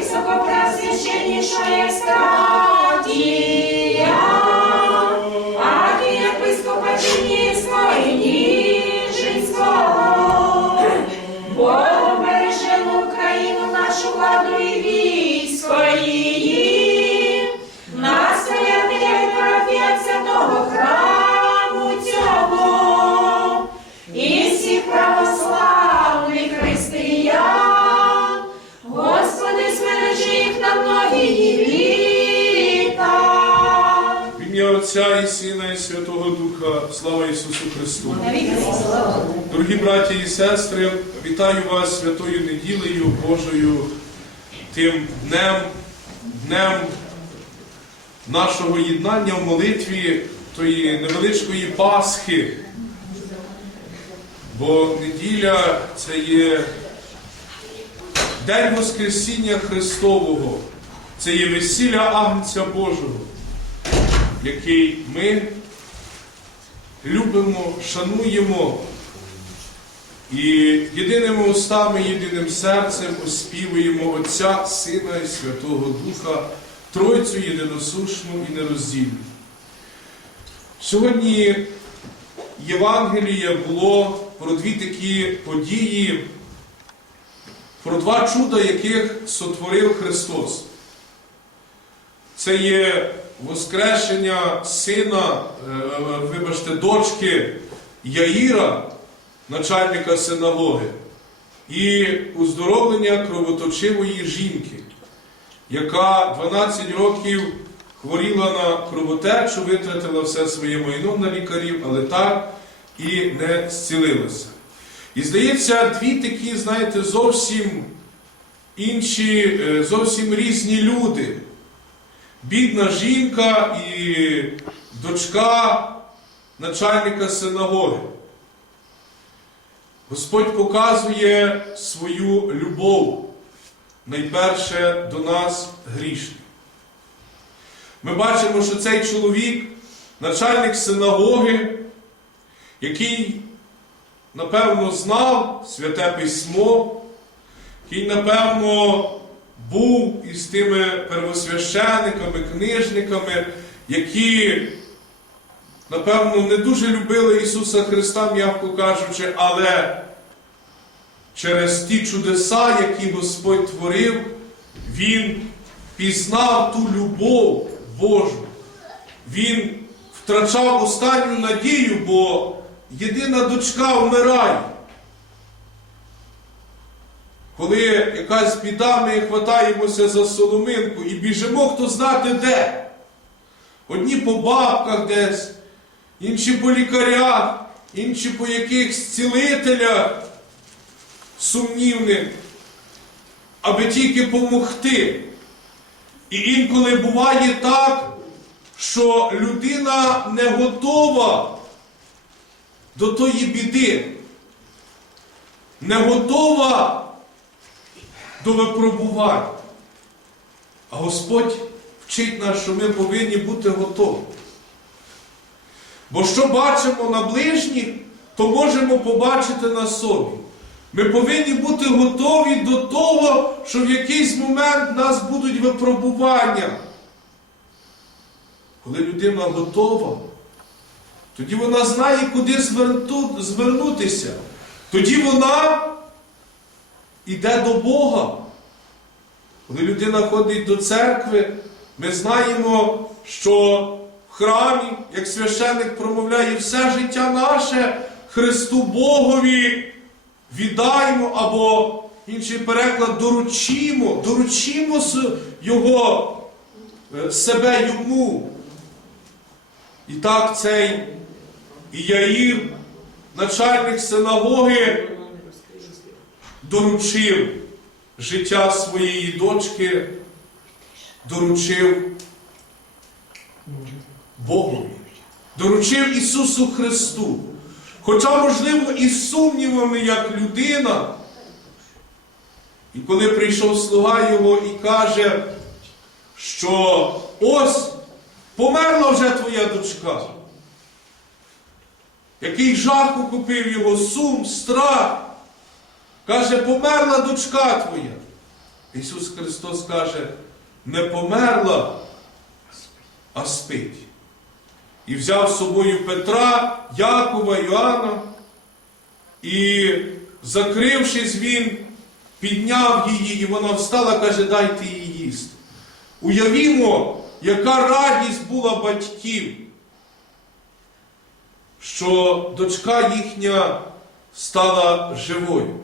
високопреосвященнішої стратія, Духа, слава Ісусу Христу! Дорогі браті і сестри, вітаю вас святою неділею Божою, тим днем, днем нашого єднання в молитві тої невеличкої Пасхи. Бо неділя це є День Воскресіння Христового, це є весілля Агнця Божого, який ми любимо, шануємо і єдиними устами, єдиним серцем оспівуємо Отця, Сина і Святого Духа, Тройцю єдиносушну і нероздільну. Сьогодні Євангелія було про дві такі події, про два чуда, яких сотворив Христос. Це є воскрешення сина, е, вибачте, дочки Яїра, начальника синагоги, і уздоровлення кровоточивої жінки, яка 12 років хворіла на кровотечу, витратила все своє майно на лікарів, але так і не зцілилася. І здається, дві такі, знаєте, зовсім інші, е, зовсім різні люди. Бідна жінка і дочка начальника синагоги. Господь показує свою любов найперше до нас грішних. Ми бачимо, що цей чоловік, начальник синагоги, який, напевно, знав святе письмо, який, напевно, був із тими первосвящениками, книжниками, які, напевно, не дуже любили Ісуса Христа, м'яко кажучи, але через ті чудеса, які Господь творив, Він пізнав ту любов Божу. Він втрачав останню надію, бо єдина дочка вмирає. Коли якась біда, ми хватаємося за соломинку і біжимо, хто знати де. Одні по бабках десь, інші по лікарях, інші по якихось цілителях сумнівних, аби тільки помогти. І інколи буває так, що людина не готова до тої біди, не готова до випробувань. А Господь вчить нас, що ми повинні бути готові. Бо що бачимо на ближніх, то можемо побачити на собі. Ми повинні бути готові до того, що в якийсь момент нас будуть випробування. Коли людина готова, тоді вона знає, куди звернутися. Тоді вона йде до Бога. Коли людина ходить до церкви, ми знаємо, що в храмі, як священник промовляє, все життя наше Христу Богові віддаємо, або інший переклад доручимо, доручимо Його, е, себе йому. І так цей Іяїр, начальник синагоги, доручив життя своєї дочки, доручив Богові, доручив Ісусу Христу. Хоча, можливо, із сумнівами як людина. І коли прийшов слуга його і каже, що ось померла вже твоя дочка. Який жах охопив його, сум, страх. Каже, померла дочка твоя. Ісус Христос каже, не померла, а спить. І взяв з собою Петра, Якова, Йоанна, і, закрившись, він підняв її, і вона встала, каже, дайте їй їсти. Уявімо, яка радість була батьків, що дочка їхня стала живою.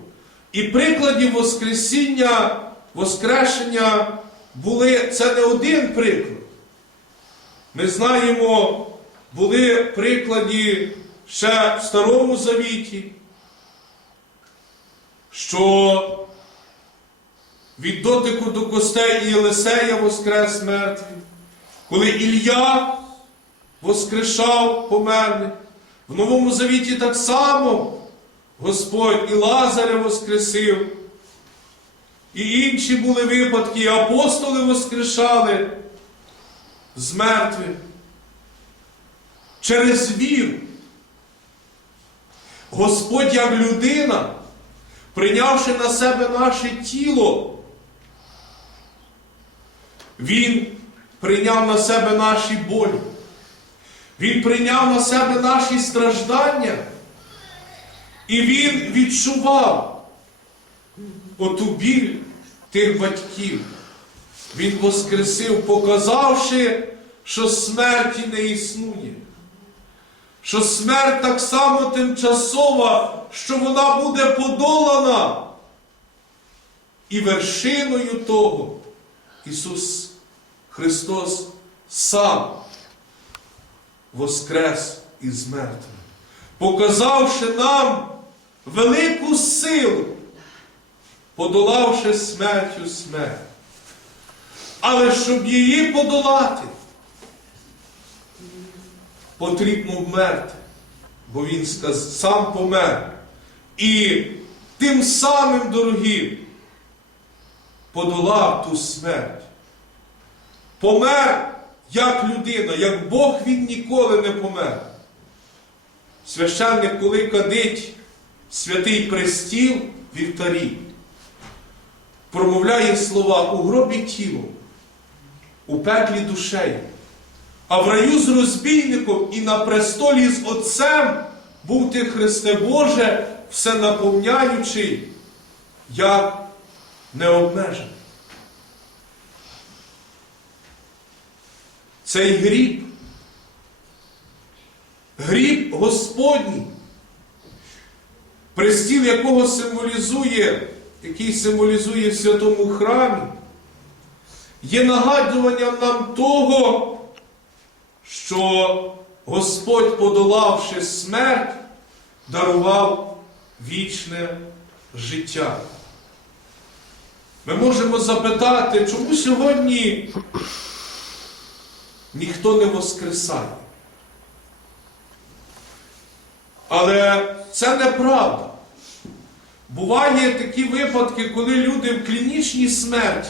І прикладів Воскресіння, Воскрешення були це не один приклад. Ми знаємо, були приклади ще в Старому Завіті, що від дотику до костей Єлисея воскрес мертвий, коли Ілля воскрешав померлих. В Новому Завіті так само Господь і Лазаря воскресив. І інші були випадки, і апостоли воскрешали з мертвих через віру. Господь як людина, прийнявши на себе наше тіло, Він прийняв на себе наші болі. Він прийняв на себе наші страждання. І він відчував оту біль тих батьків. Він воскресив, показавши, що смерті не існує. Що смерть так само тимчасова, що вона буде подолана. І вершиною того Ісус Христос сам воскрес із мертвих, показавши нам велику силу, подолавши смертю смерть. Але щоб її подолати, потрібно вмерти, бо Він сам помер. І тим самим дорогим подолав ту смерть. Помер як людина, як Бог він ніколи не помер. Священник, коли кадить святий престіл вівтарі, промовляє слова у гробі тілом, у пеклі душею, а в раю з розбійником і на престолі з Отцем був ти, Христе Боже, все наповняючий, як необмежений. Цей гріб, гріб Господній, престіл якого символізує, який символізує в святому храмі, є нагадуванням нам того, що Господь, подолавши смерть, дарував вічне життя. Ми можемо запитати, чому сьогодні ніхто не воскресає. Але це неправда. Буває такі випадки, коли люди в клінічній смерті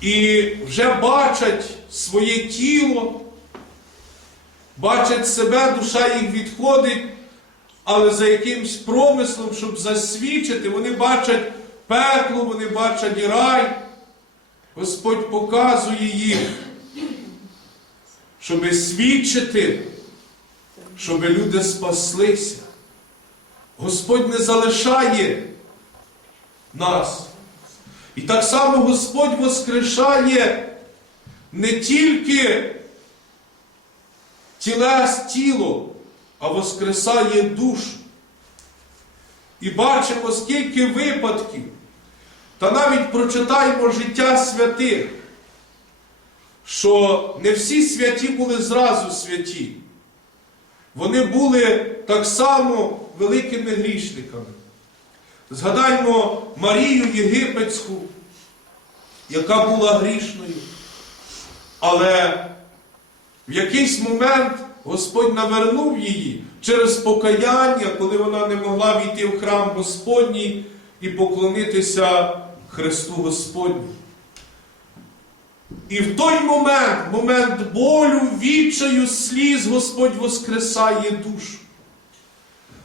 і вже бачать своє тіло, бачать себе, душа їх відходить, але за якимсь промислом, щоб засвідчити, вони бачать пекло, вони бачать рай. Господь показує їх щоб свідчити, щоб люди спаслися. Господь не залишає нас. І так само Господь воскрешає не тільки тілес тіло, а воскресає душу. І бачимо, скільки випадків, та навіть прочитаємо життя святих що не всі святі були зразу святі. Вони були так само великими грішниками. Згадаймо Марію Єгипетську, яка була грішною. Але в якийсь момент Господь навернув її через покаяння, коли вона не могла війти в храм Господній і поклонитися Христу Господню. І в той момент, момент болю, відчаю, сліз, Господь воскресає душу.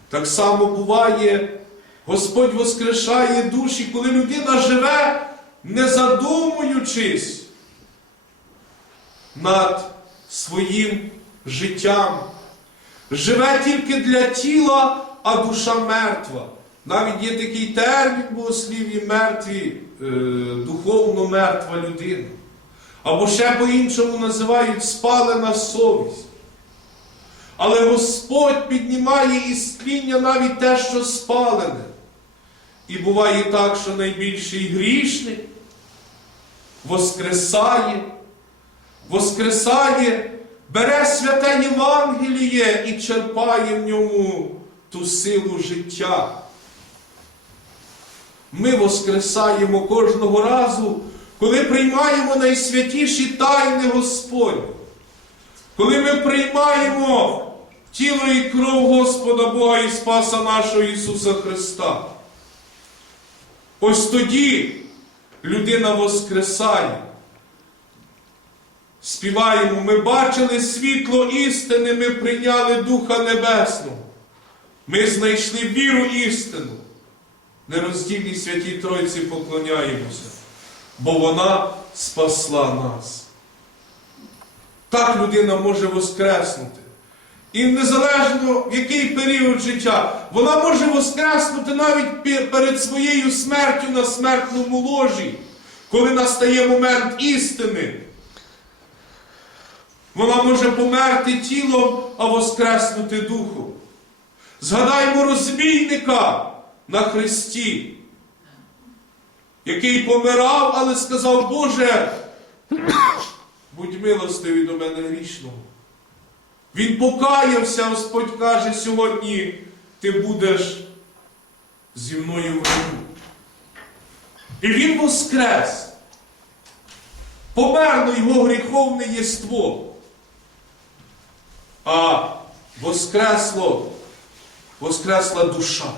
Так само буває, Господь воскрешає душі, коли людина живе, не задумуючись над своїм життям. Живе тільки для тіла, а душа мертва. Навіть є такий термін богослів'ї мертві, е, духовно мертва людина. Або ще по-іншому називають спалена совість. Але Господь піднімає із тління навіть те, що спалене. І буває так, що найбільший грішник воскресає, воскресає, бере святе Євангеліє і черпає в ньому ту силу життя. Ми воскресаємо кожного разу, коли приймаємо найсвятіші тайни Господні. Коли ми приймаємо тіло і кров Господа Бога і Спаса нашого Ісуса Христа. Ось тоді людина воскресає. Співаємо, ми бачили світло істини, ми прийняли Духа Небесного. Ми знайшли віру істину. Нероздільній святій Тройці поклоняємося, бо вона спасла нас. Так людина може воскреснути. І незалежно в який період життя, вона може воскреснути навіть перед своєю смертю на смертному ложі, коли настає момент істини. Вона може померти тілом, а воскреснути духом. Згадаймо розбійника на Христі, який помирав, але сказав, Боже, будь милостивий до мене грішного. Він покаявся, Господь каже, сьогодні ти будеш зі мною в раю. І він воскрес. Померло його гріховне єство. А воскресло, воскресла душа.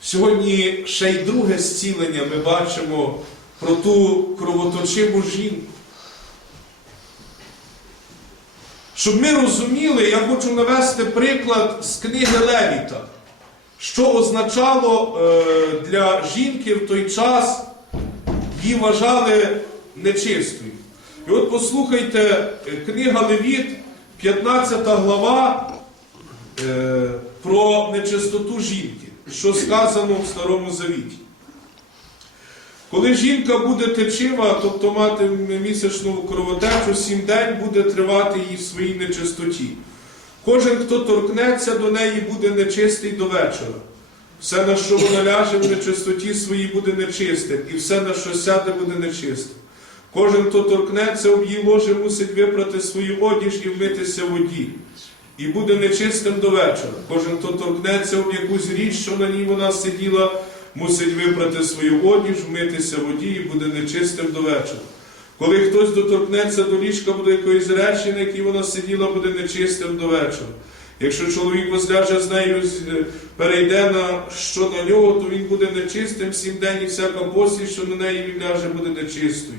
Сьогодні ще й друге зцілення ми бачимо про ту кровоточиву жінку. Щоб ми розуміли, я хочу навести приклад з книги Левіта, що означало е, для жінки в той час, її вважали нечистою. І от послухайте, е, книга Левіт, 15 глава е, про нечистоту жінки, що сказано в Старому Завіті. Коли жінка буде течива, тобто матиме місячну кровотечу, сім день буде тривати її в своїй нечистоті. Кожен, хто торкнеться до неї, буде нечистий до вечора. Все, на що вона ляже в нечистоті своїй, буде нечистим, і все, на що сяде, буде нечистим. Кожен, хто торкнеться об її ложе, мусить випрати свою одіж і вмитися в воді. І буде нечистим до вечора. Кожен, хто торкнеться об якусь річ, що на ній вона сиділа, мусить випрати свою одіж, вмитися в воді і буде нечистим до вечора. Коли хтось доторкнеться до ліжка буде якоїсь речі, на якій вона сиділа, буде нечистим до вечора. Якщо чоловік возляже з нею, перейде на що на нього, то він буде нечистим сім день, і всяка постіль, що на неї він ляже, буде нечистою.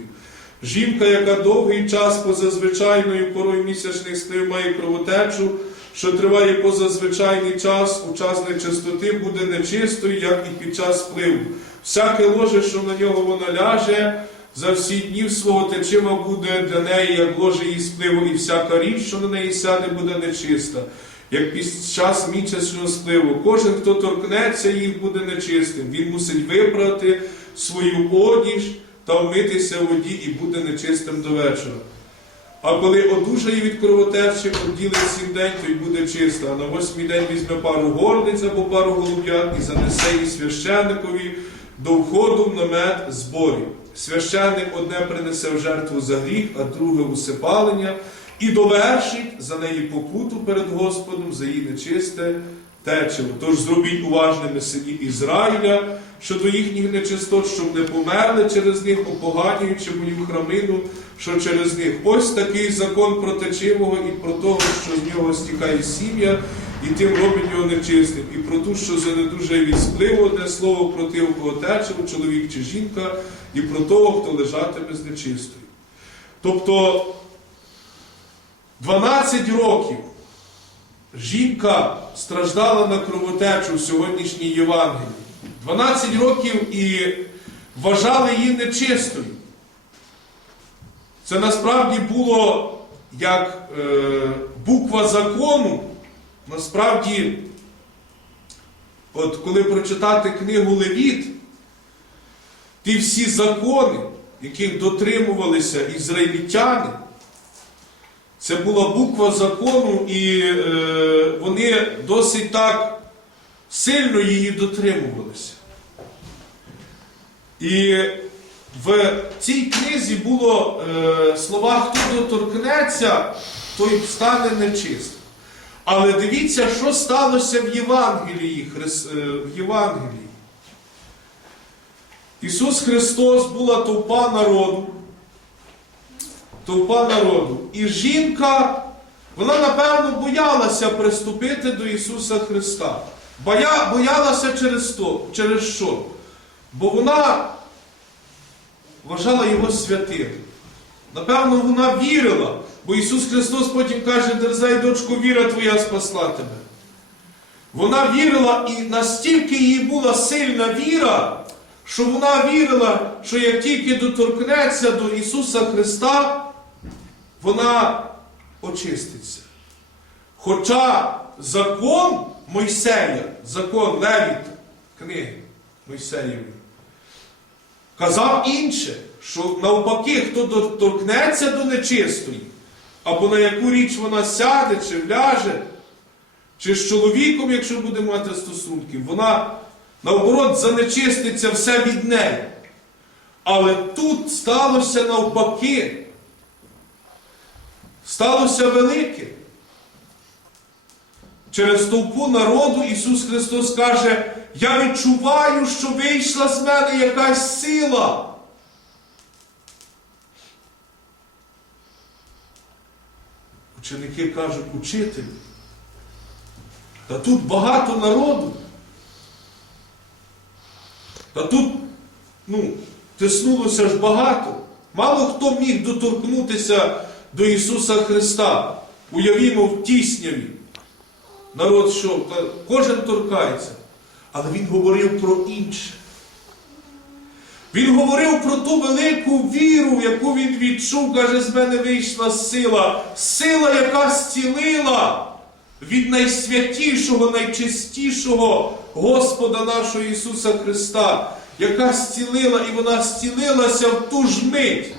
Жінка, яка довгий час поза звичайною порою місячних сплив має кровотечу, що триває поза звичайний час, у час нечистоти буде нечистою, як і під час спливу. Всяке ложе, що на нього вона ляже, за всі днів свого течива буде для неї, як ложе її спливу, і всяка річ, що на неї сяде, буде нечиста. Як під час місячного спливу, кожен, хто торкнеться їх, буде нечистим. Він мусить вибрати свою одіж та вмитися в воді і буде нечистим до вечора. А коли одужає від кровотечі, оділить сім день, то й буде чиста. А на восьмий день візьме пару горниць або пару голуб'ят і занесе її священникові до входу в намет зборів. Священник одне принесе в жертву за гріх, а друге усипалення, і довершить за неї покуту перед Господом за її нечисте течиво. Тож зробіть уважними сині Ізраїля щодо їхніх нечистот, щоб не померли через них, опоганюючи мою храмину, що через них. Ось такий закон про течивого і про того, що з нього стікає сім'я, і тим робить його нечистим, і про ту, що занедужає від спливу, одне слово проти кого течиво, чоловік чи жінка, і про того, хто лежатиме з нечистою. Тобто 12 років жінка страждала на кровотечу в сьогоднішній Євангелії. 12 років і вважали її нечистою. Це насправді було як е, буква закону. Насправді, от коли прочитати книгу Левіт, ті всі закони, яких дотримувалися ізраїльтяни, це була буква закону, і е, вони досить так сильно її дотримувалися. І в цій книзі було е, слова, хто доторкнеться, той стане нечистим. Але дивіться, що сталося в Євангелії. Хрис- е, в Євангелії. Ісус Христос була товпа народу. Товпа народу. І жінка, вона, напевно, боялася приступити до Ісуса Христа. Боя, боялася через, то, через що? Бо вона вважала його святим. Напевно, вона вірила, бо Ісус Христос потім каже, дерзай, дочко, віра твоя спасла тебе. Вона вірила і настільки їй була сильна віра, що вона вірила, що як тільки доторкнеться до Ісуса Христа, вона очиститься. Хоча закон Мойсея, закон Левіт, книги Мойсеєві, казав інше, що навпаки, хто доторкнеться до нечистої, або на яку річ вона сяде, чи вляже, чи з чоловіком, якщо буде мати стосунки, вона наоборот занечиститься все від неї. Але тут сталося навпаки. Сталося велике. Через толпу народу Ісус Христос каже, я відчуваю, що вийшла з мене якась сила. Ученики кажуть, учителю, та тут багато народу. Та тут, ну, тиснулося ж багато. Мало хто міг доторкнутися до Ісуса Христа. Уявімо в тісняві. Народ що? Кожен торкається. Але Він говорив про інше. Він говорив про ту велику віру, яку він відчув, каже, з мене вийшла сила. Сила, яка зцілила від найсвятішого, найчистішого Господа нашого Ісуса Христа, яка зцілила, і вона зцілилася в ту ж мить.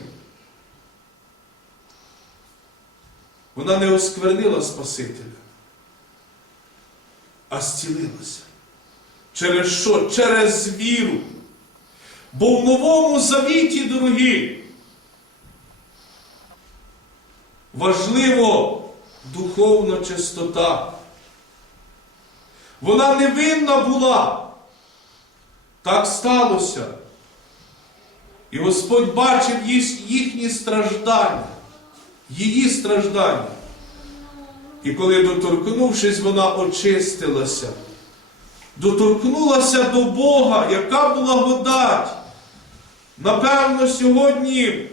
Вона не осквернила Спасителя, а зцілилася. Через що? Через віру. Бо в новому завіті, дорогі, важливо духовна чистота. Вона невинна була. Так сталося. І Господь бачив їхні страждання, її страждання. І коли доторкнувшись, вона очистилася. Доторкнулася до Бога, яка благодать. Напевно, сьогодні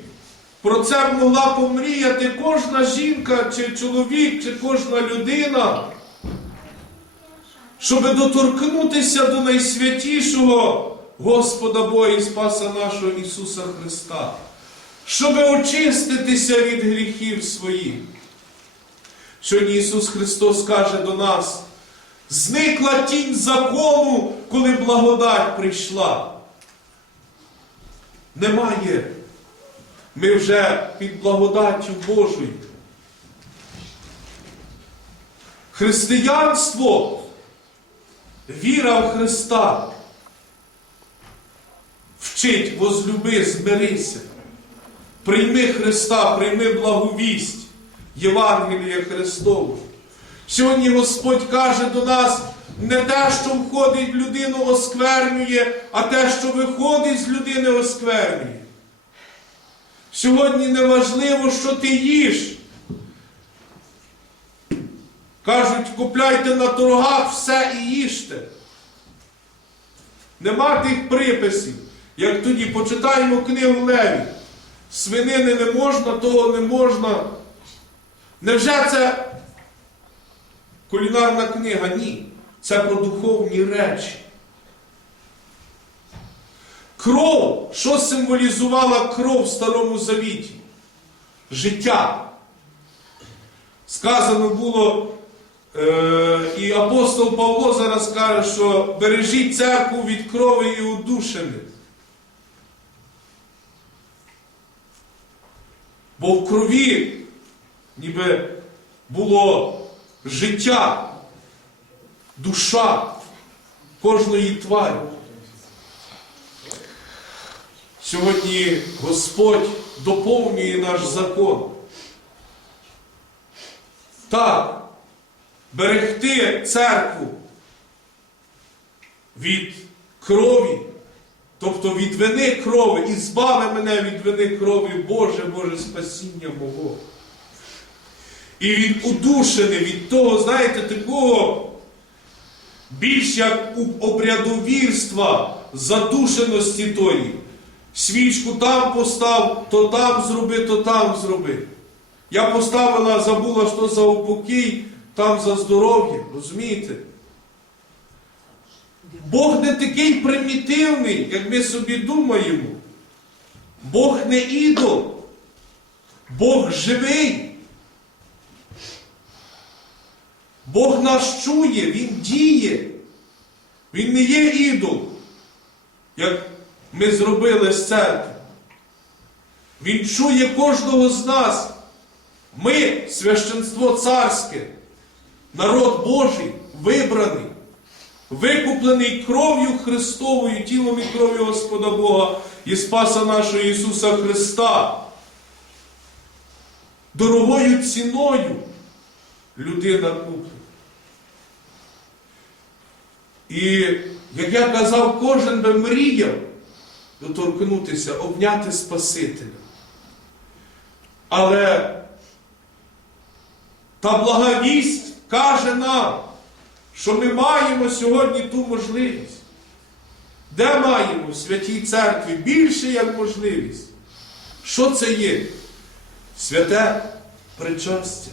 про це могла помріяти кожна жінка, чи чоловік, чи кожна людина, щоб доторкнутися до найсвятішого Господа Бога і Спаса нашого Ісуса Христа, щоб очиститися від гріхів своїх. Сьогодні Ісус Христос каже до нас, зникла тінь закону, коли благодать прийшла. Немає. Ми вже під благодаттю Божою. Християнство, віра в Христа, вчить, возлюби, змирися. Прийми Христа, прийми благовість, Євангелія Христову. Сьогодні Господь каже до нас, не те, що входить в людину, осквернює, а те, що виходить з людини, осквернює. Сьогодні не важливо, що ти їш. Кажуть, купляйте на торгах все і їжте. Нема тих приписів. Як тоді почитаємо книгу Леві. Свинини не можна, того не можна. Невже це кулінарна книга. Ні. Це про духовні речі. Кров, що символізувала кров в Старому Завіті? Життя. Сказано було, е, і апостол Павло зараз каже, що бережіть церкву від крові і удушених. Бо в крові ніби було життя, душа кожної тварі. Сьогодні Господь доповнює наш закон. Так, берегти церкву від крові, тобто від вини крові, і збави мене від вини крові, Боже, Боже, спасіння мого. І від удушини, від того, знаєте, такого більш як обрядовірства, задушеності тої. Свічку там постав, то там зроби, то там зроби. Я поставила, забула, що за упокій, там за здоров'я. Розумієте? Бог не такий примітивний, як ми собі думаємо. Бог не ідол. Бог живий. Бог нас чує, Він діє. Він не є ідол, як ми зробили з церкви. Він чує кожного з нас. Ми священство царське, народ Божий, вибраний, викуплений кров'ю Христовою, тілом і кров'ю Господа Бога і Спаса нашого Ісуса Христа. Дорогою ціною людина куплена. І, як я казав, кожен би мріяв доторкнутися, обняти Спасителя. Але та благовість каже нам, що ми маємо сьогодні ту можливість. Де маємо в святій церкві більше як можливість? Що це є? Святе причастя.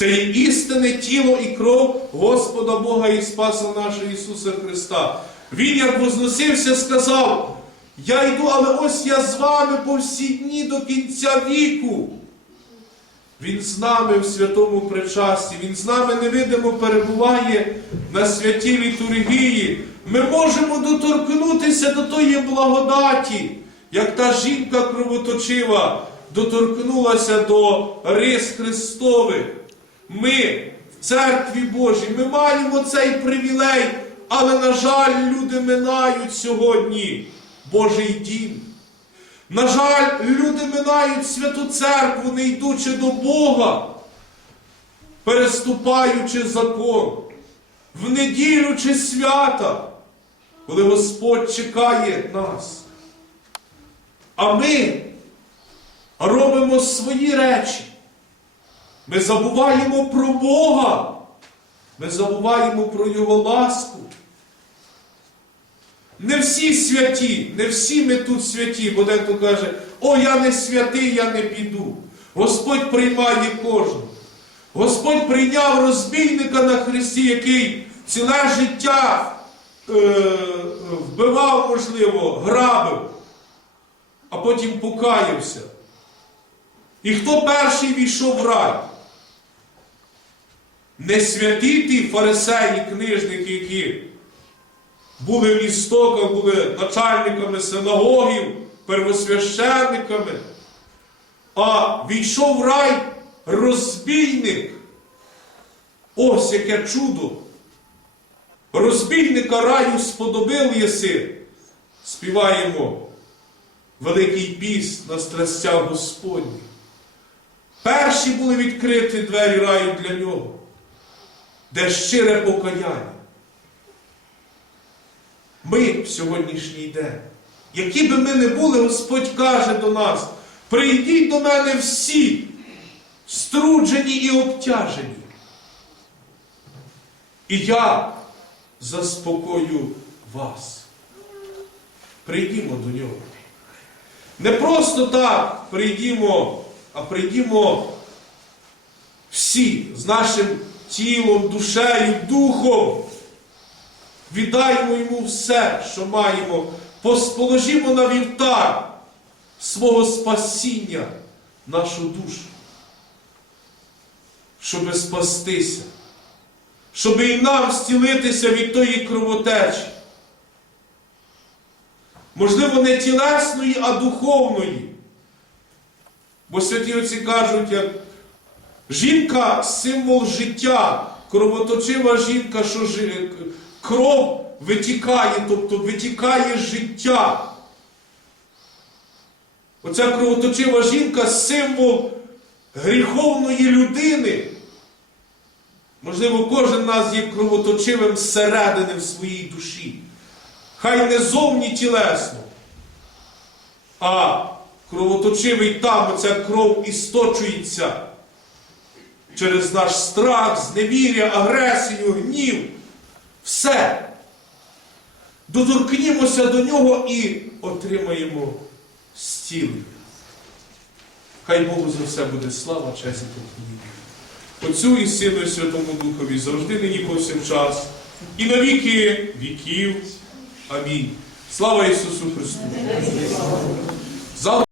Це є істинне тіло і кров Господа Бога і Спаса нашого Ісуса Христа. Він, як возносився, сказав, я йду, але ось я з вами по всі дні до кінця віку. Він з нами в святому причасті, Він з нами невидимо перебуває на святій літургії. Ми можемо доторкнутися до тої благодаті, як та жінка кровоточива доторкнулася до рис Христових. Ми в церкві Божій, ми маємо цей привілей, але, на жаль, люди минають сьогодні Божий дім. На жаль, люди минають святу церкву, не йдучи до Бога, переступаючи закон, в неділю чи свята, коли Господь чекає нас. А ми робимо свої речі. Ми забуваємо про Бога. Ми забуваємо про Його ласку. Не всі святі, не всі ми тут святі, бо дехто каже, о, я не святий, я не піду. Господь приймає кожного. Господь прийняв розбійника на Христі, який ціле життя е, вбивав, можливо, грабив, а потім покаявся. І хто перший війшов в рай? Не святі ті фарисеї, книжники, які були в істоках, були начальниками синагогів, первосвященниками, а війшов в рай розбійник. Ось яке чудо. Розбійника раю сподобив єси. Співаємо Великий піс на страстях Господніх. Перші були відкриті двері раю для нього, де щире покаяння. Ми в сьогоднішній день, які би ми не були, Господь каже до нас, прийдіть до мене всі, струджені і обтяжені. І я заспокою вас. Прийдімо до нього. Не просто так прийдімо, а прийдімо всі з нашим тілом, душею, духом. Віддаємо йому все, що маємо, Пос- положімо на вівтар свого спасіння, нашу душу, щоби спастися, щоби і нам зцілитися від тої кровотечі. Можливо, не тілесної, а духовної. Бо святі отці кажуть, як жінка символ життя, кровоточива жінка, що жи- кров витікає, тобто витікає життя. Оця кровоточива жінка символ гріховної людини. Можливо, кожен нас є кровоточивим зсередини в своїй душі. Хай не зовні тілесно, а кровоточивий там оця кров істочується через наш страх, зневір'я, агресію, гнів. Все. Доторкнімося до нього і отримаємо зцілення. Хай Богу за все буде слава, честь і поклоніння. Отцю і Сину і Святому Духові завжди нині повсякчас, і на віки віків. Амінь. Слава Ісусу Христу!